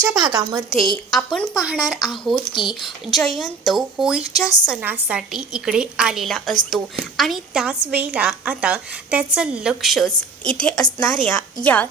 च्या भागामध्ये आपण पाहणार आहोत की जयंत होळीच्या सणासाठी इकडे आलेला असतो आणि त्याच वेळेला आता त्याचं लक्षच इथे असणाऱ्या या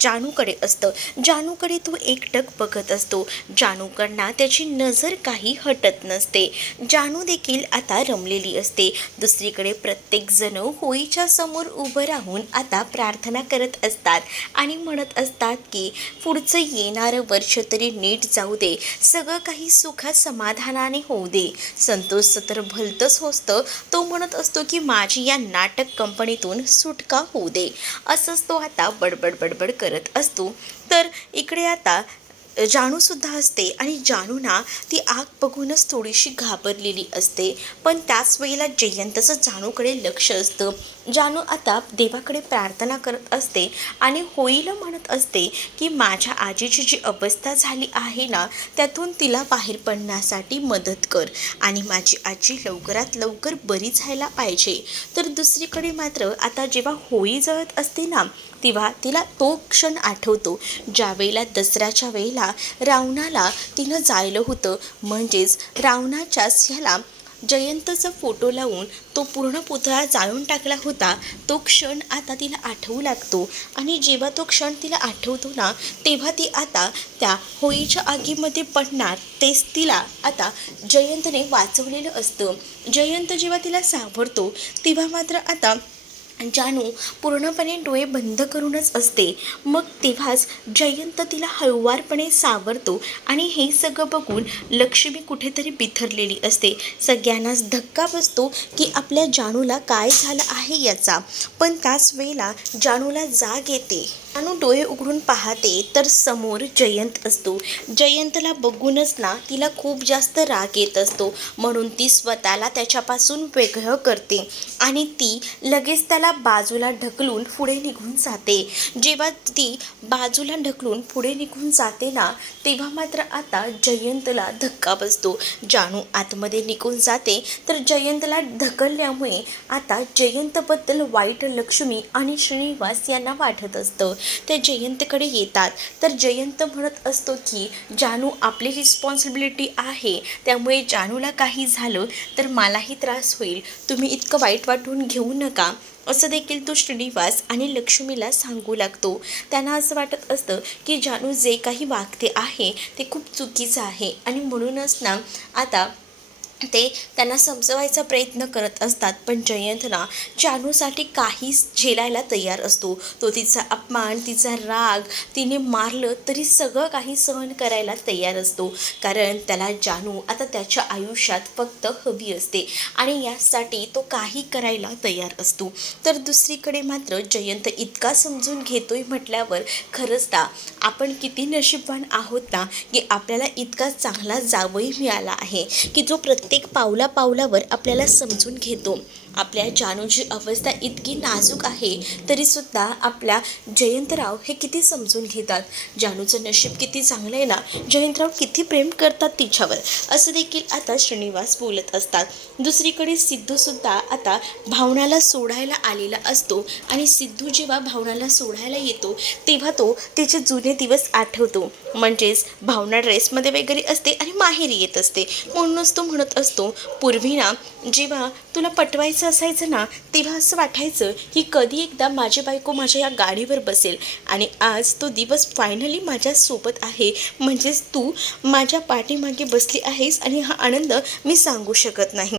जानूकडे असतं. जानूकडे तो एकटक बघत असतो. जानूकडनं त्याची नजर काही हटत नसते. जानू देखील आता रमलेली असते. दुसरीकडे प्रत्येकजण होळीच्या समोर उभं राहून आता प्रार्थना करत असतात आणि म्हणत असतात की पुढचं येणारं वर्ष तरी नीट जाऊ दे, सगळं काही सुखात समाधानाने होऊ दे. संतोष तर भलतंच होतं. तो म्हणत असतो की माझी या नाटक कंपनीतून सुटका होऊ दे. असंच तो आता बडबड बडबड करत असतो. तर इकडे आता जानूसुद्धा असते आणि जानूना ती आग बघूनच थोडीशी घाबरलेली असते. पण त्याच वेळेला जयंतचं जानूकडे लक्ष असतं. जानू आता देवाकडे प्रार्थना करत असते आणि होळीला म्हणत असते की माझ्या आजीची जी अवस्था झाली आहे ना, त्यातून तिला बाहेर पडण्यासाठी मदत कर आणि माझी आजी लवकरात लवकर बरी झायला पाहिजे. तर दुसरीकडे मात्र आता जेव्हा होळी जळत असते ना, तेव्हा तिला तो क्षण आठवतो ज्यावेळेला दसऱ्याच्या वेळेला रावणाला तिनं जायलं होतं. म्हणजेच रावणाच्याच ह्याला जयंतचा फोटो लावून तो पूर्ण पुतळा जाळून टाकला होता. तो क्षण आता तिला आठवू लागतो आणि जेव्हा तो क्षण तिला आठवतो ना, तेव्हा ती आता त्या होळीच्या आगीमध्ये पडणार. तेच तिला आता जयंतने वाचवलेलं असतं. जयंत जेव्हा तिला सावरतो तेव्हा मात्र आता जानू पूर्णपणे डोळे बंद करूनच असते. मग तेव्हाच जयंत तिला हळुवारपणे सावरतो आणि हे सगळं बघून लक्ष्मी कुठेतरी बिथरलेली असते. सगळ्यांनाच धक्का बसतो की आपल्या जानूला काय झालं आहे याचा. पण त्याच वेळेला जानूला जाग येते. जानू डोळे उघडून पाहते तर समोर जयंत असतो. जयंतला बघूनच ना तिला खूप जास्त राग येत असतो. म्हणून ती स्वतःला त्याच्यापासून वेगळं करते आणि ती लगेच त्याला बाजूला ढकलून पुढे निघून जाते. जेव्हा ती बाजूला ढकलून पुढे निघून जाते ना, तेव्हा मात्र आता जयंतला धक्का बसतो. जानू आतमध्ये निघून जाते तर जयंतला ढकलल्यामुळे आता जयंतबद्दल वाईट लक्ष्मी आणि श्रीनिवास यांना वाटत असतं. ते जयंतकडे येतात तर जयंत म्हणत असतो की जानू आपली रिस्पॉन्सिबिलिटी आहे, त्यामुळे जानूला काही झालं तर मलाही त्रास होईल, तुम्ही इतकं वाईट वाटून घेऊ नका, असं देखील तो श्रीनिवास आणि लक्ष्मीला सांगू लागतो. त्यांना असं वाटत असतं की जानू जे काही वागते आहे ते खूप चुकीचं आहे आणि म्हणूनच ना आता ते त्यांना समजवायचा प्रयत्न करत असतात. पण जयंत ना जानूसाठी काहीच झेलायला तयार असतो. तो तिचा अपमान, तिचा राग, तिने मारलं तरी सगळं काही सहन करायला तयार असतो. कारण त्याला जानू आता त्याच्या आयुष्यात फक्त हवी असते आणि यासाठी तो काही करायला तयार असतो. तर दुसरीकडे मात्र जयंत इतका समजून घेतोय म्हटल्यावर खरंच ना आपण किती नशीबवान आहोत ना की आपल्याला इतका चांगला जावई मिळाला आहे की जो प्रत्येक पावलापावलावर आपल्याला समजून घेतो. आपल्या जानूची अवस्था इतकी नाजूक आहे तरीसुद्धा आपल्या जयंतराव हे किती समजून घेतात. जानूचं नशीब किती चांगलं आहे ना, जयंतराव किती प्रेम करतात तिच्यावर, असं देखील आता श्रीनिवास बोलत असतात. दुसरीकडे सिद्धूसुद्धा आता भावनाला सोडायला आलेला असतो आणि सिद्धू जेव्हा भावनाला सोडायला येतो तेव्हा तो तिचे जुने दिवस आठवतो. म्हणजेच भावना ड्रेसमध्ये वगैरे असते आणि माहेरी येत असते. म्हणूनच तो म्हणत असतो, पूर्वी ना जेव्हा तुला पटवायचं असायचं ना तेव्हा असं वाटायचं की कधी एकदा माझी बायको माझ्या या गाडीवर बसेल आणि आज तो दिवस फायनली माझ्यासोबत आहे. म्हणजेच तू माझ्या पाठीमागे बसली आहेस आणि हा आनंद मी सांगू शकत नाही.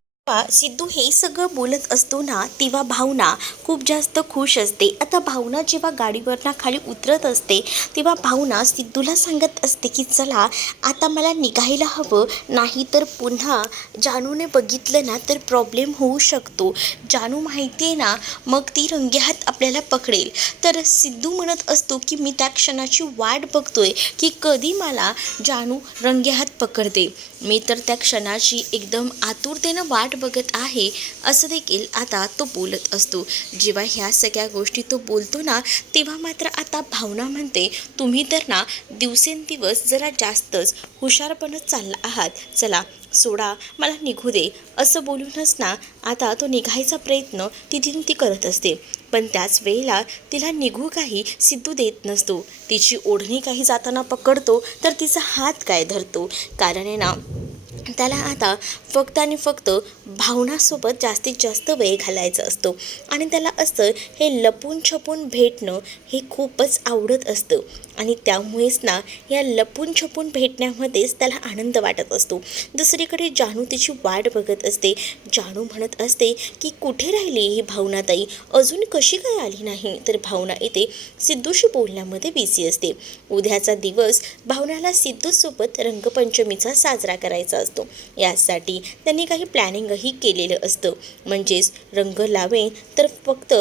सिद्धू हे सगळं बोलत असतो ना तेव्हा भावना खूप जास्त खुश असते. आता भावना जेव्हा गाडीवरनं खाली उतरत असते तेव्हा भावना सिद्धूला सांगत असते की चला आता मला निघायला हवं, नाही तर पुन्हा जानूने बघितलं ना तर प्रॉब्लेम होऊ शकतो. जानू माहिती आहे ना मग ती रंगेहात आपल्याला पकडेल. तर सिद्धू म्हणत असतो की मी त्या क्षणाची वाट बघतोय की कधी मला जानू रंगेहात पकडते. मी तर त्या क्षणाची एकदम आतुरतेनं वाट वाट बघत आहे असं देखील आता तो बोलत असतो. जेव्हा ह्या सगळ्या गोष्टी तो बोलतो ना, तेव्हा मात्र आता भावना म्हणते, तुम्ही तर ना दिवसेंदिवस जरा जास्तच हुशार बनत चालला आहात. चला सोडा, मला निघू दे, असं बोलूनच ना आता तो निघायचा प्रयत्न तिथून ती करत असते. पण त्याच वेळेला तिला निघू काही सिद्धू देत नसतो. तिची ओढणी काही जाताना पकडतो तर तिचा हात काय धरतो. कारण आहे ना, त्याला आता फक्त आणि फक्त भावनासोबत जास्तीत जास्त वेळ घालायचा असतो. आणि त्याला असं हे लपून छपून भेटणं हे खूपच आवडत असतं. आणि त्यामुळेच ना या लपून छपून भेटण्यामध्येच त्याला आनंद वाटत असतो. दुसरीकडे जानू तिची वाट बघत असते. जानू म्हणत असते की कुठे राहिली ही भावनाताई, अजून कशी काय आली नाही. तर भावना इथे सिद्धूशी बोलण्यामध्ये बिझी असते. उद्याचा दिवस भावनाला सिद्धूसोबत रंगपंचमीचा साजरा करायचा असतो. यासाठी त्यांनी काही प्लॅनिंगही केलेलं असतं. म्हणजेच रंग लावेन तर फक्त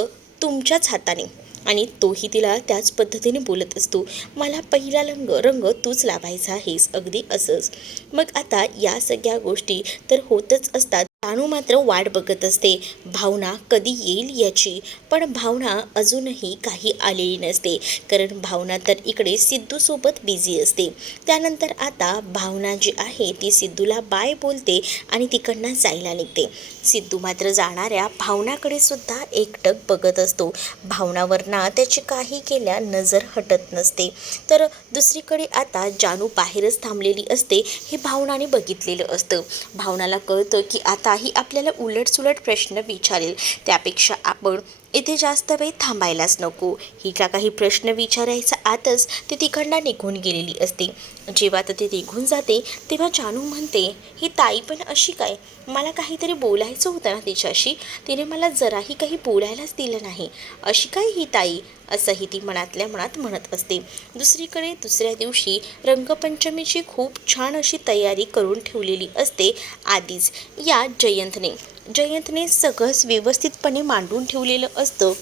तुमच्याच हाताने. आणि तोही तिला त्याच पद्धतीने बोलत असतो, मला पहिला रंग तूच लावायचा आहेस, अगदी असंच. मग आता या सगळ्या गोष्टी तर होतच असतात. जानू मात्र वाट बघत असते भावना कधी येईल याची. पण भावना अजूनही काही आलेली नसते. कारण भावना तर इकडे सिद्धूसोबत बिझी असते. त्यानंतर आता भावना जी आहे ती सिद्धूला बाय बोलते आणि तिकडनं जायला निघते. सिद्धू मात्र जाणाऱ्या भावनाकडे सुद्धा एकटक बघत असतो. भावनावरना त्याची काही केल्या नजर हटत नसते. तर दुसरीकडे आता जानू बाहेरच थांबलेली असते. हे भावनाने बघितलेलं असतं. भावनाला कळतं की आता ही आपल्याला उलटसुलट प्रश्न विचारेल, त्यापेक्षा आपण इथे जास्त वेळ थांबायलाच नको. हिला काही प्रश्न विचारायचा आतच ती तिकडनं निघून गेलेली असते. जेव्हा तर ती निघून जाते तेव्हा जानू म्हणते, ही ताई पण अशी काय, मला काहीतरी बोलायचं होतं ना तिच्याशी, तिने मला जराही काही बोलायलाच दिलं नाही, अशी काय ही ताई, असंही ती मनातल्या मनात म्हणत असते. दुसरीकडे दुसऱ्या दिवशी रंगपंचमीची खूप छान अशी तयारी करून ठेवलेली असते आधीच या जयंतने सगळंच व्यवस्थितपणे मांडून ठेवलेलं असतं.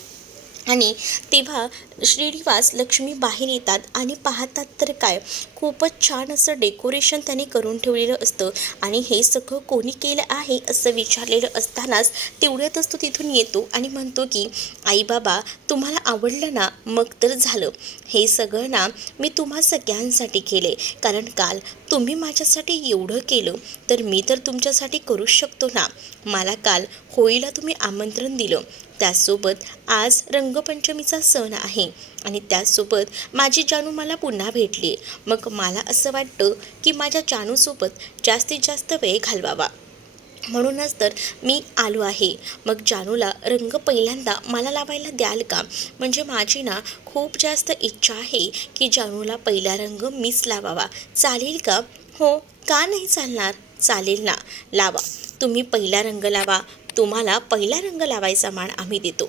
आणि तेव्हा श्रीनिवास लक्ष्मी बाहेर येतात आणि पाहतात तर काय, खूपच छान असं डेकोरेशन त्याने करून ठेवलेलं असतं. आणि हे सगळं कोणी केलं आहे असं विचारलेलं असतानाच तेवढ्यातच तो तिथून येतो आणि म्हणतो की आई बाबा, तुम्हाला आवडलं ना, मग तर झालं. हे सगळं ना मी तुम्हा सगळ्यांसाठी केले, कारण काल तुम्ही माझ्यासाठी एवढं केलं तर मी तर तुमच्यासाठी करूच शकतो ना. मला काल होळीला तुम्ही आमंत्रण दिलं, त्याचसोबत आज रंगपंचमीचा सण आहे आणि त्याचसोबत माझी जानू मला पुन्हा भेटली. मग मला असं वाटतं की माझ्या जानूसोबत जास्तीत जास्त वेळ घालवावा, म्हणूनच तर मी आलो आहे. मग जानूला रंग पहिल्यांदा मला लावायला द्याल का, म्हणजे माझी ना खूप जास्त इच्छा आहे की जानूला पहिला रंग मीच लावावा, चालेल का. हो, का नाही चालणार, चालेल ना, लावा, तुम्ही पहिला रंग लावा, तुम्हाला पहिला रंग लावायचा मान आम्ही देतो,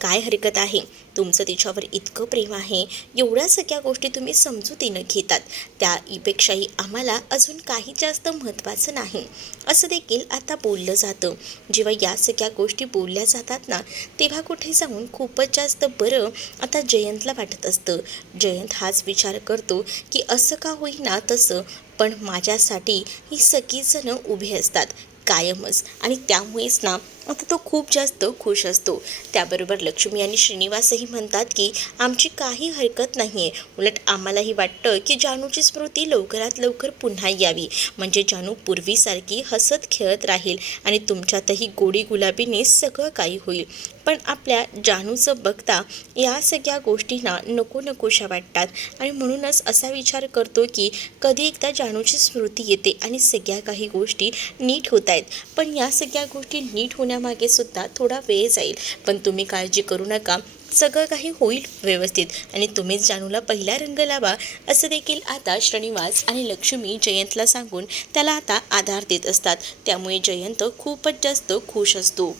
काय हरकत आहे. तुमचं तिच्यावर इतकं प्रेम आहे, एवढ्या सगळ्या गोष्टी तुम्ही समजुतीनं घेतात, त्यापेक्षाही आम्हाला अजून काही जास्त महत्त्वाचं नाही, असं देखील आता बोललं जातं. जेव्हा या सगळ्या गोष्टी बोलल्या जातात ना, तेव्हा कुठे जाऊन खूपच जास्त बरं आता जयंतला वाटत असतं. जयंत हाच विचार करतो की असं का होईना तसं, पण माझ्यासाठी ही सगळीजणं उभी असतात कायमच, आणि त्यामुळेच ना आता तो खूप जास्त खुश असतो. त्याबरोबर लक्ष्मी आणि श्रीनिवासही म्हणतात की आमची काही हरकत नाही आहे, उलट आम्हालाही वाटतं की जानूची स्मृती लवकरात लवकर पुन्हा यावी, म्हणजे जानू पूर्वीसारखी हसत खेळत राहील आणि तुमच्यातही गोडी गुलाबीने सगळं काही होईल. पण आपल्या जानूचं बघता या सगळ्या गोष्टींना नको नकोशा वाटतात आणि म्हणूनच असा विचार करतो की कधी एकदा जानूची स्मृती येते आणि सगळ्या काही गोष्टी नीट होत आहेत. पण या सगळ्या गोष्टी नीट होण्यामागे सुद्धा थोडा वेळ जाईल, पण तुम्ही काळजी करू नका, सगळं काही होईल व्यवस्थित आणि तुम्हीच जानूला पहिला रंग लावा, असं देखील आता श्रीनिवास आणि लक्ष्मी जयंतला सांगून त्याला आता आधार देत असतात. त्यामुळे जयंत खूपच जास्त खुश असतो.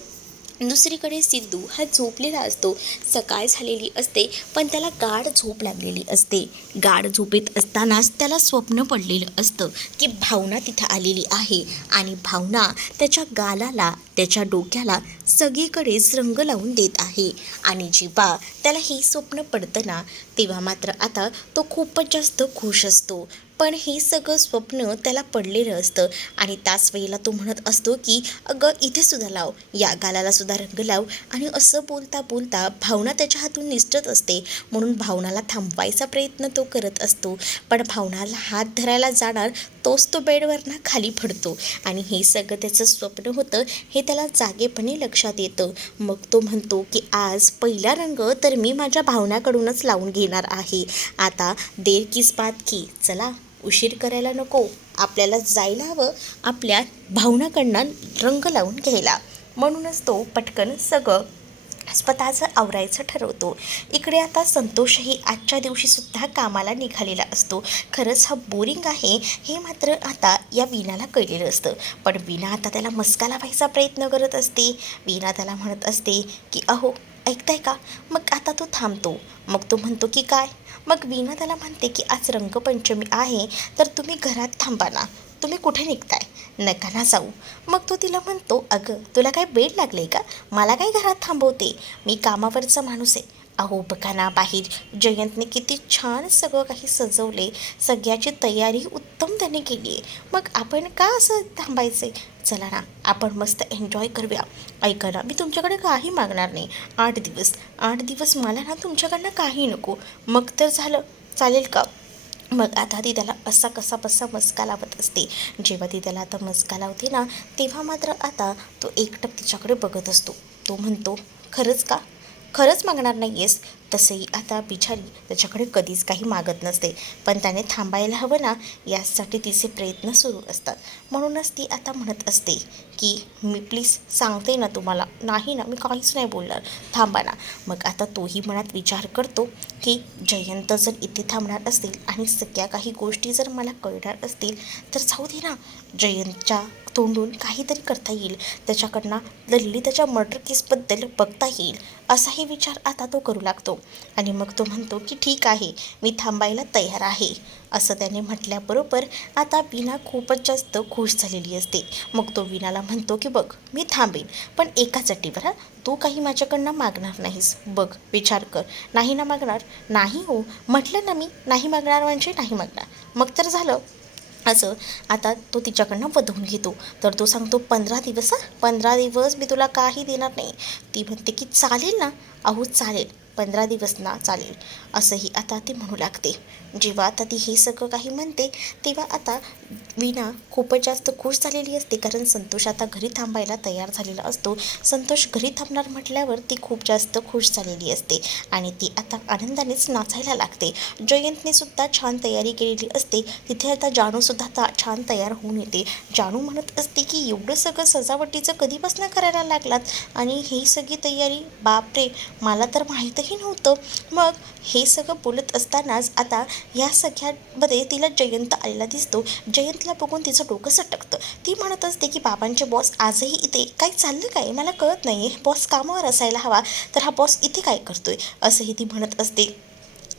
दुसरीकडे सिद्धू हा झोपलेला असतो. सकाळ झालेली असते पण त्याला गाढ झोप लागलेली असते. गाढ झोपेत असतानाच त्याला स्वप्न पडलेलं असतं की भावना तिथं आलेली आहे आणि भावना त्याच्या गालाला, त्याच्या डोक्याला सगळीकडेच रंग लावून देत आहे. आणि जेव्हा त्याला हे स्वप्न पडतं ना, तेव्हा मात्र आता तो खूपच जास्त खुश असतो. पण हे सगळं स्वप्न त्याला पडलेलं असतं आणि त्याच वेळेला तो म्हणत असतो की अगं इथे सुद्धा लाव, या गालाला सुद्धा रंग लाव. आणि असं बोलता बोलता भावना त्याच्या हातून निसटत असते. म्हणून भावनाला थांबवायचा प्रयत्न तो करत असतो. पण भावनाला हात धरायला जाणार तोच तो बेडवरनं खाली पडतो आणि हे सगळं त्याचं स्वप्न होतं हे त्याला जागेपणी लक्षात येतं. मग तो म्हणतो की आज पहिला रंग तर मी माझ्या भावनाकडूनच लावून घेणार आहे. आता देर किस बात की, चला उशीर करायला नको, आपल्याला जायला हवं आपल्या भावनाकडनं रंग लावून घ्यायला. म्हणूनच तो पटकन सगळं स्वतःचं आवरायचं ठरवतो. इकडे आता संतोषही आजच्या दिवशीसुद्धा कामाला निघालेला असतो. खरंच हा बोरिंग आहे हे मात्र आता या वीणाला कळलेलं असतं. पण वीणा आता त्याला मस्का लावायचा प्रयत्न करत असते. वीणा त्याला म्हणत असते की अहो ऐकताय का, मग आता तो थांबतो. मग तो म्हणतो की काय. मग वीणा त्याला म्हणते की आज रंगपंचमी आहे तर तुम्ही घरात थांबा ना, तुम्ही कुठे निघताय, नका ना जाऊ. मग तो तिला म्हणतो अगं तुला काय बेड लागले का, मला काय घरात थांबवते, मी कामावरचा माणूस आहे. अहो बघा ना बाहेर जयंतने किती छान सगळं काही सजवले, सगळ्याची तयारी उत्तम त्याने केली आहे, मग आपण का असं थांबायचे, चला ना आपण मस्त एन्जॉय करूया. ऐका ना मी तुमच्याकडे काही मागणार नाही, 8 दिवस मला ना तुमच्याकडनं काही नको. मग तर झालं, चालेल का. मग आता ती त्याला असा कसा बसा मस्का लावत असते. जेव्हा ती त्याला आता मस्का लावते ना तेव्हा मात्र आता तो एकटक तिच्याकडे बघत असतो. तो म्हणतो खरंच का, खरंच मागणार नाही आहेस. तसंही आता बिचारी त्याच्याकडे कधीच काही मागत नसते, पण त्याने थांबायला हवं ना यासाठी तिचे प्रयत्न सुरू असतात. म्हणूनच ती आता म्हणत असते की मी प्लीज सांगते ना तुम्हाला, नाही ना मी काहीच नाही बोलणार, थांबा ना. मग आता तोही मनात विचार करतो की जयंत जर इथे थांबणार असतील आणि सगळ्या काही गोष्टी जर मला कळणार असतील तर जाऊ दे ना, जयंतच्या तोंडून काहीतरी करता येईल, त्याच्याकडनं ललिताच्या मर्डर केसबद्दल बघता येईल, असाही विचार आता तो करू लागतो. आणि मग तो म्हणतो की ठीक आहे मी थांबायला तयार आहे. असं त्याने म्हटल्याबरोबर आता वीणा खूपच जास्त खुश झालेली असते. मग तो वीणाला म्हणतो की बघ मी थांबेन पण एकाच अटीवर, हा तू काही माझ्याकडनं मागणार नाहीस, बघ विचार कर. नाही ना मागणार, नाही हो म्हटलं ना मी, नाही मागणार म्हणजे नाही मागणार. मग तर झालं. असं आता तो तिच्याकडनं वधवून घेतो. तर तो सांगतो 15 दिवस, 15 दिवस मी तुला काही देणार नाही. ती म्हणते की चालेल ना, अहो चालेल 15 दिवस ना चालेल, असंही आता ती म्हणू लागते. जेव्हा आता ती हे सगळं काही म्हणते तेव्हा आता वीणा खूपच जास्त खुश झालेली असते, कारण संतोष आता घरी थांबायला तयार झालेला असतो. संतोष घरी थांबणार म्हटल्यावर ती खूप जास्त खुश झालेली असते आणि ती आता आनंदानेच नाचायला लागते. जयंतने सुद्धा छान तयारी केलेली असते. तिथे आता जानूसुद्धा छान तयार होऊन येते. जानू म्हणत असते की एवढं सगळं सजावटीचं कधीपासून करायला लागलात आणि ही सगळी तयारी, बापरे मला तर माहीतही नव्हतं. मग हे सगळं बोलत असतानाच आता ह्या सगळ्यामध्ये तिला जयंत आलेला दिसतो. जयंतला बघून तिचं डोकं सटकतं. ती म्हणत असते की बाबांचे बॉस आजही इथे काय चाललं काय, मला कळत नाही आहे, बॉस कामावर असायला हवा तर हा बॉस इथे काय करतोय, असंही ती म्हणत असते.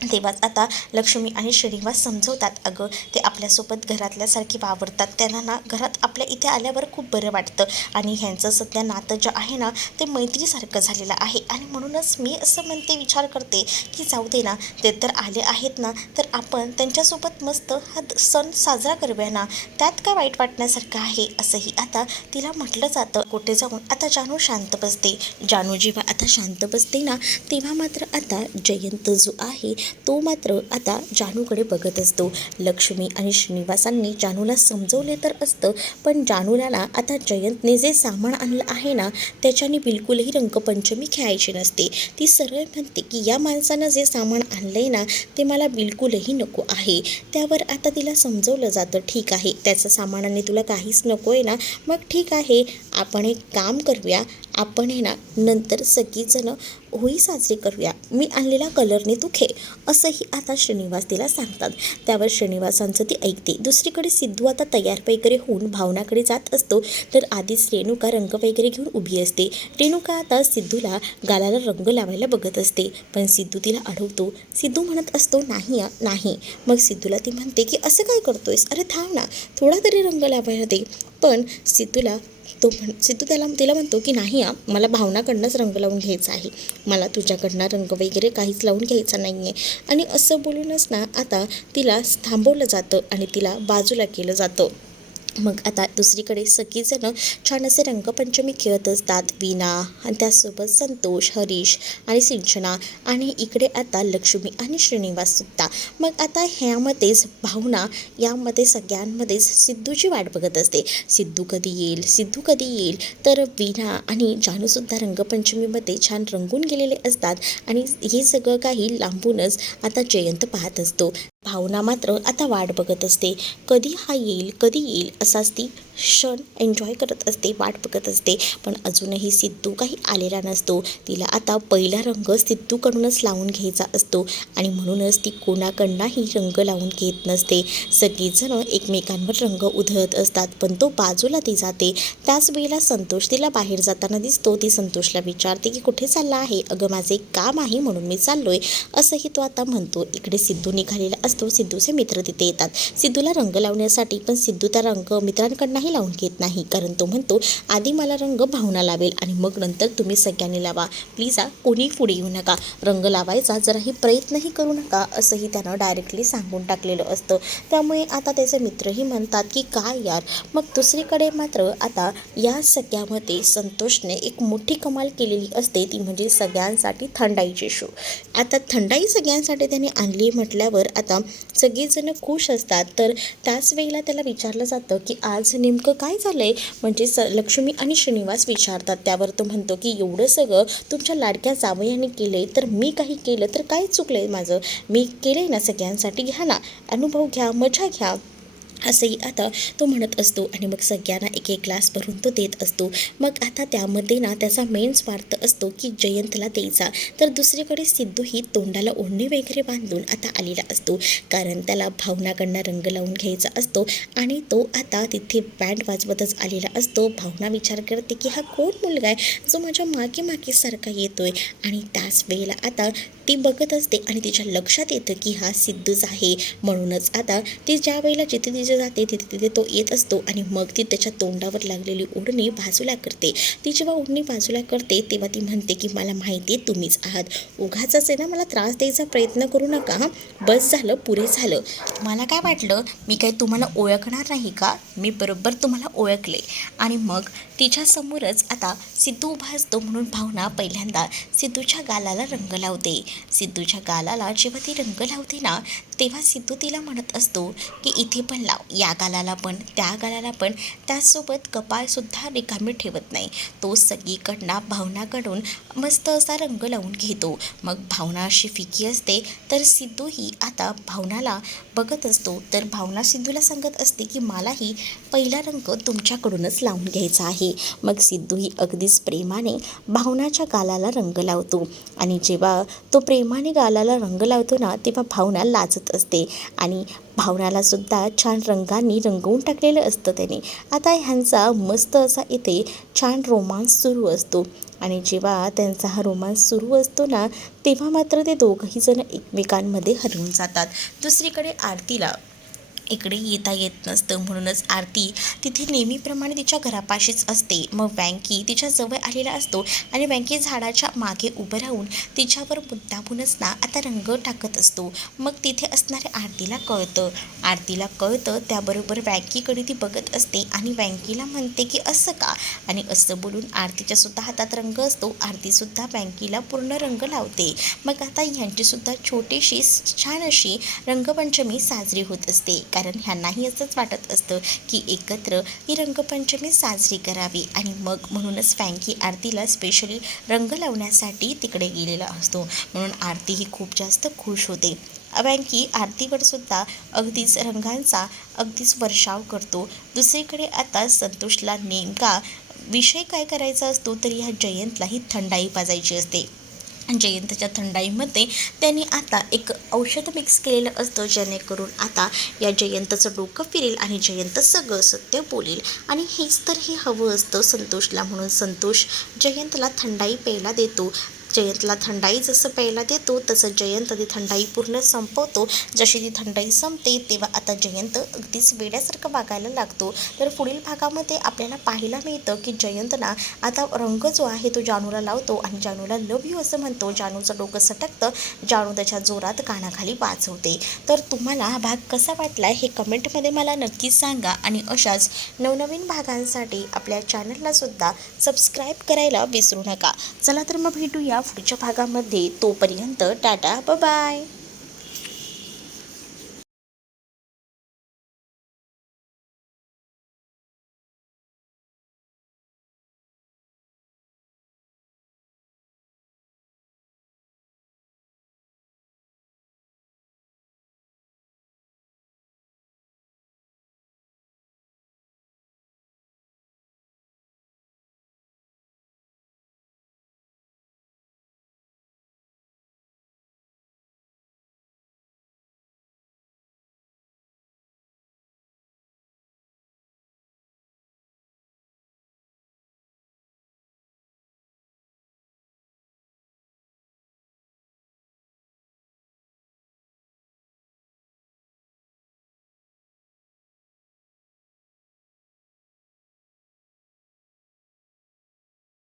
तेव्हाच आता लक्ष्मी आणि श्रीनिवास समजवतात अगं ते आपल्यासोबत घरातल्यासारखे वावरतात, त्यांना ना घरात आपल्या इथे आल्यावर खूप बरं वाटतं आणि ह्यांचं सध्या नातं जे आहे ना ते मैत्रीसारखं झालेलं आहे. आणि म्हणूनच मी असं म्हणते, विचार करते की जाऊ दे ना, ते तर आले आहेत ना तर आपण त्यांच्यासोबत मस्त हा सण साजरा करूया ना, त्यात काय वाईट वाटण्यासारखं आहे, असंही आता तिला म्हटलं जातं. कुठे जाऊन आता जानू शांत बसते. जानू जेव्हा आता शांत बसते ना तेव्हा मात्र आता जयंत जो आहे तो मात्र आता जानूकडे बघत असतो. लक्ष्मी आणि श्रीनिवासांनी जानूला समजवले तर असतं, पण जानूला ना आता जयंतने जे सामान आणलं आहे ना त्याच्याने बिलकुलही रंगपंचमी खेळायची नसते. ती सरळ म्हणते की या माणसानं जे सामान आणलंय ना ते मला बिलकुलही नको आहे. त्यावर आता तिला समजवलं जातं ठीक आहे त्याचं सामानाने तुला काहीच नको आहे ना, मग ठीक आहे आपण एक काम करूया, आपण आहे ना नंतर सगळीजणं होळी साजरी करूया, मी आणलेला कलरने तू खेळ, असंही आता श्रीनिवास तिला सांगतात. त्यावर श्रीनिवासांचं ती ऐकते. दुसरीकडे सिद्धू आता तयार वगैरे होऊन भावनाकडे जात असतो तर आधीच रेणुका रंग वगैरे घेऊन उभी असते. रेणुका आता सिद्धूला गालाला रंग लावायला बघत असते पण सिद्धू तिला अडवतो. सिद्धू म्हणत असतो नाही नाही. मग सिद्धूला ती म्हणते की असं काय करतोयस, अरे थांब ना, थोडा तरी रंग लावायला दे. पण सिद्धू तिला म्हणतो की नाही ना मला भावनाकडनंच रंग लावून घ्यायचा आहे, मला तुझ्याकडनं रंग वगैरे काहीच लावून घ्यायचा नाही आहे. आणि असं बोलूनच ना आता तिला थांबवलं जातं आणि तिला बाजूला केलं जातं. मग आता दुसरीकडे सगळीजणं छान असे रंगपंचमी खेळत असतात. वीणा आणि त्याचसोबत संतोष, हरीश आणि सिंचना आणि इकडे आता लक्ष्मी आणि श्रीनिवाससुद्धा. मग आता ह्यामध्येच भावना यामध्ये सगळ्यांमध्येच सिद्धूची वाट बघत असते. सिद्धू कधी येईल, सिद्धू कधी येईल. तर वीणा आणि जानूसुद्धा रंगपंचमीमध्ये छान रंगून गेलेले असतात आणि हे सगळं काही लांबूनच आता जयंत पाहत असतो. भावना मात्र आता वाट बघत असते, कधी हा येईल, कधी येईल असाच ती क्षण एन्जॉय करत असते, वाट बघत असते. पण अजूनही सिद्धू काही आलेला नसतो. तिला आता पहिला रंग सिद्धूकडूनच लावून घ्यायचा असतो आणि म्हणूनच ती कोणाकडनंही रंग लावून घेत नसते. सगळीजणं एकमेकांवर रंग उधळत असतात, पण तो बाजूला ती जाते. त्याच वेळेला संतोष तिला बाहेर जाताना दिसतो. ती संतोषला विचारते की कुठे चालला आहे? अगं माझे एक काम आहे म्हणून मी चाललोय, असंही तो आता म्हणतो. इकडे सिद्धू निघालेला असतो. सिद्धूचे मित्र तिथे येतात सिद्धूला रंग लावण्यासाठी, पण सिद्धू त्या रंग मित्रांकडनंही लावून घेत नाही, कारण तो म्हणतो आधी मला रंग भावना लावेल आणि मग नंतर तुम्ही सगळ्यांनी लावा, प्लीज कोणी पुढे येऊ नका, रंग लावायचा जराही प्रयत्नही करू नका, असंही त्यानं डायरेक्टली सांगून टाकलेलं असतं. त्यामुळे आता त्याचे मित्रही म्हणतात की काय यार. मग दुसरीकडे मात्र आता या सगळ्यामध्ये संतोषने एक मोठी कमाल केलेली असते, ती म्हणजे सगळ्यांसाठी थंडाईची शो. आता थंडाई सगळ्यांसाठी त्याने आणली म्हटल्यावर आता सगळेजण खुश असतात. तर त्याच वेळेला त्याला विचारलं जातं की आज नेमकं काय झालं आहे, म्हणजे लक्ष्मी आणि श्रीनिवास विचारतात. त्यावर तो म्हणतो की एवढं सगळं तुमच्या लाडक्या जावयाने केलं आहे, तर मी काही केलं तर काय चुकलं आहे माझं? मी केलं आहे ना सगळ्यांसाठी, घ्या ना, अनुभव घ्या, मजा घ्या, असंही आता तो म्हणत असतो. आणि मग सगळ्यांना एक एक ग्लास भरून तो देत असतो. मग आता त्यामध्ये ना त्याचा मेन स्वार्थ असतो की जयंतला द्यायचा. तर दुसरीकडे सिद्धूही तोंडाला ओढणी वगैरे बांधून आता आलेला असतो, कारण त्याला भावनाकडनं रंग लावून घ्यायचा असतो. आणि तो आता तिथे बँड वाजवतच आलेला असतो. भावना विचार करते की हा कोण मुलगा आहे जो माझ्या मागे मागे सारखा येतोय. आणि त्याच वेळेला आता ती बघत असते आणि तिच्या लक्षात येतं की हा सिद्धूच आहे. म्हणूनच आता ती ज्या वेळेला जिथे तिथे जाते तिथे तिथे तो येत असतो आणि मग ती त्याच्या तोंडावर लागलेली ओढणी बाजूला करते. ती जेव्हा ओढणी बाजूला करते तेव्हा ती म्हणते की मला माहिती आहे तुम्हीच आहात, उगाचच आहे ना मला त्रास द्यायचा प्रयत्न करू नका, हां बस झालं, पुरे झालं. मला काय वाटलं मी काही तुम्हाला ओळखणार नाही का, मी बरोबर तुम्हाला ओळखले. आणि मग तिच्यासमोरच आता सिद्धू उभा असतो, म्हणून भावना पहिल्यांदा सिद्धूच्या गालाला रंग लावते. सिद्धूच्या गालाला जेव्हा ती रंग लावते ना तेव्हा सिद्धू तिला म्हणत असतो की इथे पण लाव, या गालाला पण, त्या गालाला पण. त्याचसोबत कपाळसुद्धा रिकामी ठेवत नाही. तो सगळीकडनं भावनाकडून मस्त असा रंग लावून घेतो. मग भावना अशी फिकी असते, तर सिद्धूही आता भावनाला बघत असतो. तर भावना सिद्धूला सांगत असते की मलाही पहिला रंग तुमच्याकडूनच लावून घ्यायचा आहे. मग सिद्धूही अगदीच प्रेमाने भावनाच्या गालाला रंग लावतो. आणि जेव्हा तो प्रेमाने गालाला रंग लावतो ना तेव्हा भावना लाजत असते आणि भावनाला सुद्धा छान रंगांनी रंगवून टाकलेलं असतं त्याने. आता ह्यांचा मस्त असा इथे छान रोमांस सुरू असतो. आणि जेव्हा त्यांचा हा रोमांस सुरू असतो ना तेव्हा मात्र ते दोघंही जण एकमेकांमध्ये हरवून जातात. दुसरीकडे आरतीला इकडे येता येत नसतं, म्हणूनच आरती तिथे नेहमीप्रमाणे तिच्या घरापाशीच असते. मग वँकी तिच्या जवळ आलेला असतो आणि वँकी झाडाच्या मागे उभं राहून तिच्यावर मुद्दामूनच ना आता रंग टाकत असतो. मग तिथे असणाऱ्या आरतीला कळतं त्याबरोबर वँकीकडे ती बघत असते आणि वँकीला म्हणते की असं का, आणि असं बोलून आरतीच्या सुद्धा हातात रंग असतो. आरतीसुद्धा वँकीला पूर्ण रंग लावते. मग आता यांचीसुद्धा छोटीशी छान अशी रंगपंचमी साजरी होत असते, कारण ह्यांनाही असंच वाटत असतं की एकत्र ही रंगपंचमी साजरी करावी. आणि मग म्हणूनच वँकी आरतीला स्पेशली रंग लावण्यासाठी तिकडे गेलेला असतो. म्हणून आरती ही खूप जास्त खुश होते. वँकी आरतीवर सुद्धा अगदीच रंगांचा अगदीच वर्षाव करतो. दुसरीकडे आता संतोषला नेमका विषय काय करायचा असतो, तर ह्या जयंतला ही थंडाई पाजायची असते. जयंतच्या थंडाईमध्ये त्यांनी आता एक औषध मिक्स केलेलं असतं, जेणेकरून आता या जयंतचं डोकं फिरेल आणि जयंत सगळं सत्य बोलेल. आणि हेच तर हे हवं असतं संतोषला, म्हणून संतोष जयंतला थंडाई प्यायला देतो. जयंतला थंडाई जसं प्यायला देतो तसं जयंत ती थंडाई पूर्ण संपवतो. जशी ती थंडाई संपते तेव्हा आता जयंत अगदीच वेड्यासारखं वागायला लागतो. तर पुढील भागामध्ये आपल्याला पाहायला मिळतं की जयंत ना आता रंग जो आहे तो जानूला लावतो आणि जानूला लव यू असं म्हणतो. जानूचं डोकं सटकतं. जानू त्याच्या जोरात कानाखाली वाजवते. तर तुम्हाला हा भाग कसा वाटला हे कमेंटमध्ये मला नक्कीच सांगा आणि अशाच नवनवीन भागांसाठी आपल्या चॅनलला सुद्धा सबस्क्राईब करायला विसरू नका. चला तर मग भेटूया पुढच्या भागामध्ये. तोपर्यंत टाटा बाय.